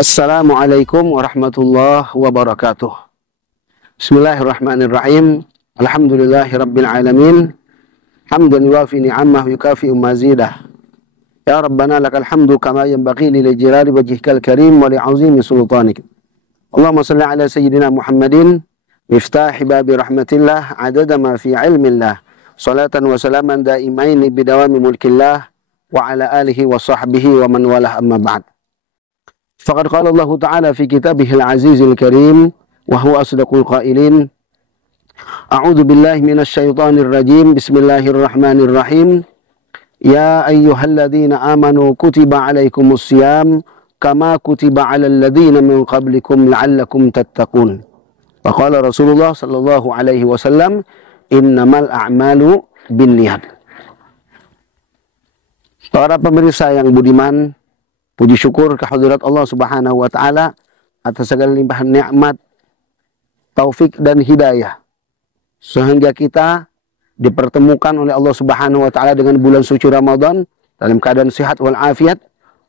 Assalamualaikum warahmatullahi wabarakatuh. Bismillahirrahmanirrahim. Alhamdulillahirabbil alamin. Hamdan yuwafi ni'amahu yukafi'u mazidah. Ya Rabbana lakal hamdu kama yanbaghi li jalali wajhikal karim wa li 'azimi sultanik. Allahumma shalli ala sayyidina Muhammadin miftahi babi rahmatillah adada ma fi ilmillah. Salatan wa salaman daimaini bidawami mulkillah wa ala alihi wa sahbihi wa man walah amma ba'd. Faqad qala Allah Ta'ala fi kitabihil azizil karim wa huwa asdaqul qailin. A'udzu billahi minasy syaithanir rajim. Bismillahirrahmanirrahim. Ya ayyuhalladzina amanu kutiba 'alaikumus syiyam kama kutiba 'alal ladzina min qablikum la'allakum tattaqun. Wa qala Rasulullah sallallahu alaihi wasallam, innamal a'malu binniyat. Para pemirsa yang budiman, puji syukur kehadirat Allah Subhanahu wa taala atas segala limpahan nikmat, taufik dan hidayah sehingga kita dipertemukan oleh Allah Subhanahu wa taala dengan bulan suci Ramadan dalam keadaan sehat wal afiat,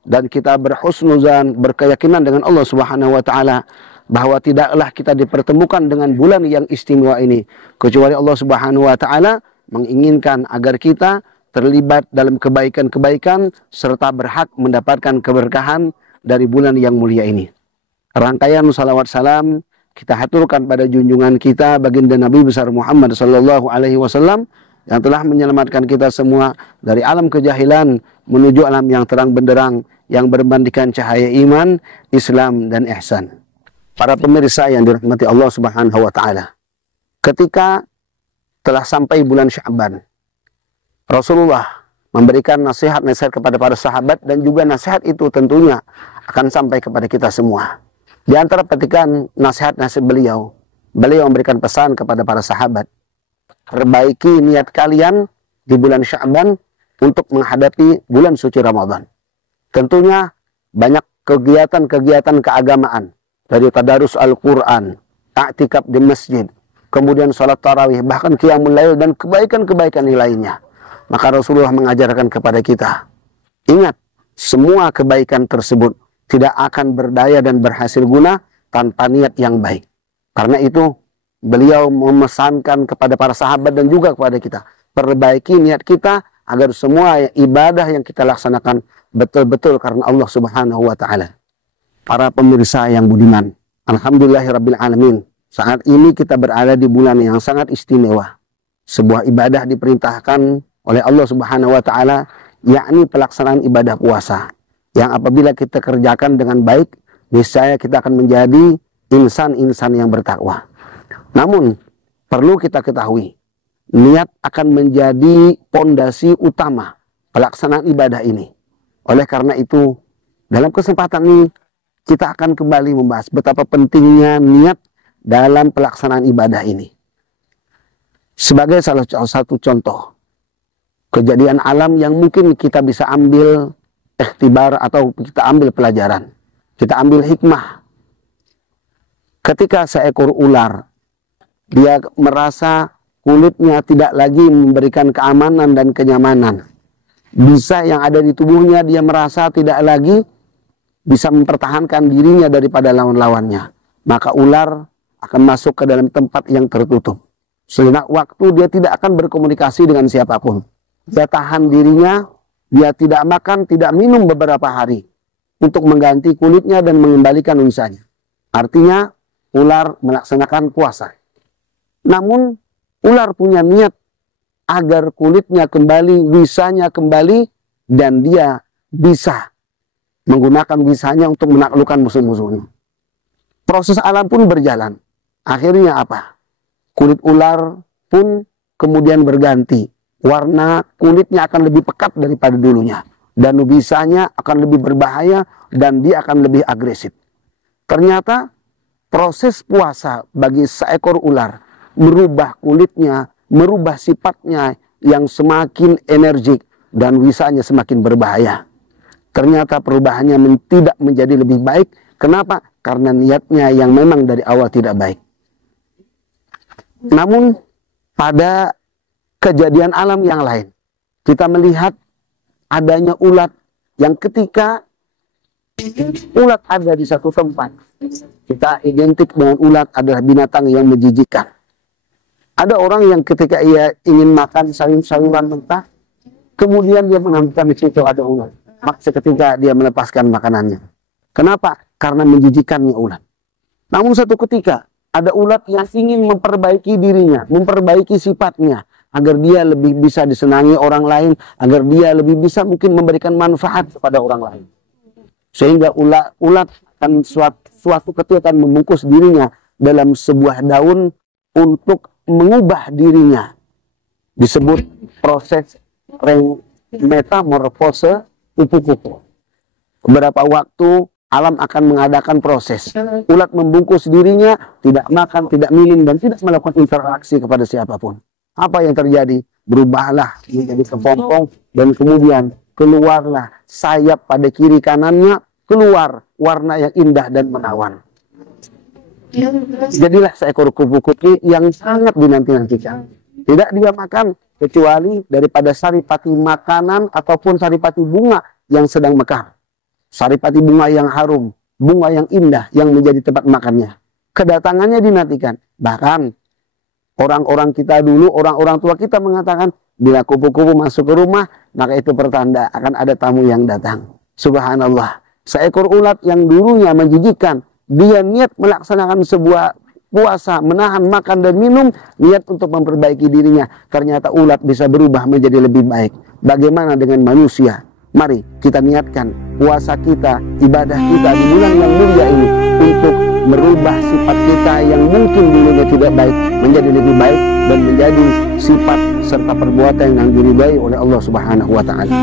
dan kita berhusnuzan, berkeyakinan dengan Allah Subhanahu wa taala bahwa tidaklah kita dipertemukan dengan bulan yang istimewa ini kecuali Allah Subhanahu wa taala menginginkan agar kita terlibat dalam kebaikan-kebaikan serta berhak mendapatkan keberkahan dari bulan yang mulia ini. Rangkaian salawat salam kita haturkan pada junjungan kita baginda Nabi besar Muhammad sallallahu alaihi wasallam yang telah menyelamatkan kita semua dari alam kejahilan menuju alam yang terang benderang yang berbandingkan cahaya iman, Islam dan ihsan. Para pemirsa yang dirahmati Allah Subhanahu wa taala, ketika telah sampai bulan Sya'ban, Rasulullah memberikan nasihat-nasihat kepada para sahabat, dan juga nasihat itu tentunya akan sampai kepada kita semua. Di antara petikan nasihat-nasihat beliau memberikan pesan kepada para sahabat, perbaiki niat kalian di bulan Sya'ban untuk menghadapi bulan suci Ramadan. Tentunya banyak kegiatan-kegiatan keagamaan, dari tadarus Al-Quran, i'tikaf di masjid, kemudian sholat tarawih, bahkan qiyamul lail dan kebaikan-kebaikan lainnya. Maka Rasulullah mengajarkan kepada kita, ingat, semua kebaikan tersebut tidak akan berdaya dan berhasil guna tanpa niat yang baik. Karena itu, beliau memesankan kepada para sahabat dan juga kepada kita, perbaiki niat kita agar semua ibadah yang kita laksanakan betul-betul karena Allah Subhanahu wa taala. Para pemirsa yang budiman, alhamdulillahirabbil alamin, saat ini kita berada di bulan yang sangat istimewa. Sebuah ibadah diperintahkan oleh Allah Subhanahu wa taala, yakni pelaksanaan ibadah puasa, yang apabila kita kerjakan dengan baik, niscaya kita akan menjadi insan-insan yang bertakwa. Namun perlu kita ketahui, niat akan menjadi pondasi utama pelaksanaan ibadah ini. Oleh karena itu, dalam kesempatan ini kita akan kembali membahas betapa pentingnya niat dalam pelaksanaan ibadah ini. Sebagai salah satu contoh kejadian alam yang mungkin kita bisa ambil ikhtibar atau kita ambil pelajaran, kita ambil hikmah. Ketika seekor ular, dia merasa kulitnya tidak lagi memberikan keamanan dan kenyamanan. Bisa yang ada di tubuhnya dia merasa tidak lagi bisa mempertahankan dirinya daripada lawan-lawannya. Maka ular akan masuk ke dalam tempat yang tertutup. Sejenak waktu dia tidak akan berkomunikasi dengan siapapun. Dia tahan dirinya, dia tidak makan, tidak minum beberapa hari untuk mengganti kulitnya dan mengembalikan wisanya. Artinya ular melaksanakan puasa. Namun ular punya niat agar kulitnya kembali, wisanya kembali, dan dia bisa menggunakan wisanya untuk menaklukkan musuh-musuhnya. Proses alam pun berjalan. Akhirnya apa? Kulit ular pun kemudian berganti. Warna kulitnya akan lebih pekat daripada dulunya. Dan wisanya akan lebih berbahaya dan dia akan lebih agresif. Ternyata proses puasa bagi seekor ular merubah kulitnya, merubah sifatnya yang semakin energik dan wisanya semakin berbahaya. Ternyata perubahannya tidak menjadi lebih baik. Kenapa? Karena niatnya yang memang dari awal tidak baik. Namun pada kejadian alam yang lain, kita melihat adanya ulat yang ketika Ulat ada di satu tempat, kita identik dengan ulat adalah binatang yang menjijikkan. Ada orang yang ketika ia ingin makan sayur-sayuran mentah, kemudian dia menemukan di situ ada ulat. Maka seketika dia melepaskan makanannya. Kenapa? Karena menjijikkannya ulat. Namun satu ketika ada ulat yang ingin memperbaiki dirinya, memperbaiki sifatnya, agar dia lebih bisa disenangi orang lain, agar dia lebih bisa mungkin memberikan manfaat kepada orang lain. Sehingga ulat akan suatu ketika akan membungkus dirinya dalam sebuah daun untuk mengubah dirinya. Disebut proses metamorfose kupu-kupu. Beberapa waktu alam akan mengadakan proses. Ulat membungkus dirinya, tidak makan, tidak minum, dan tidak melakukan interaksi kepada siapapun. Apa yang terjadi? Berubahlah menjadi kepompong, dan kemudian keluarlah sayap pada kiri kanannya, keluar warna yang indah dan menawan. Jadilah seekor kupu-kupu yang sangat dinanti-nantikan. Tidak dia makan kecuali daripada saripati makanan ataupun saripati bunga yang sedang mekar. Saripati bunga yang harum, bunga yang indah yang menjadi tempat makannya. Kedatangannya dinantikan. Bahkan orang-orang kita dulu, orang-orang tua kita mengatakan, bila kupu-kupu masuk ke rumah, maka itu pertanda akan ada tamu yang datang. Subhanallah. Seekor ulat yang dulunya menjijikkan, dia niat melaksanakan sebuah puasa, menahan makan dan minum, niat untuk memperbaiki dirinya. Ternyata ulat bisa berubah menjadi lebih baik. Bagaimana dengan manusia? Mari kita niatkan puasa kita, ibadah kita di bulan yang mulia ini untuk merubah sifat kita yang mungkin dulunya tidak baik menjadi lebih baik dan menjadi sifat serta perbuatan yang diridai oleh Allah Subhanahu wa taala.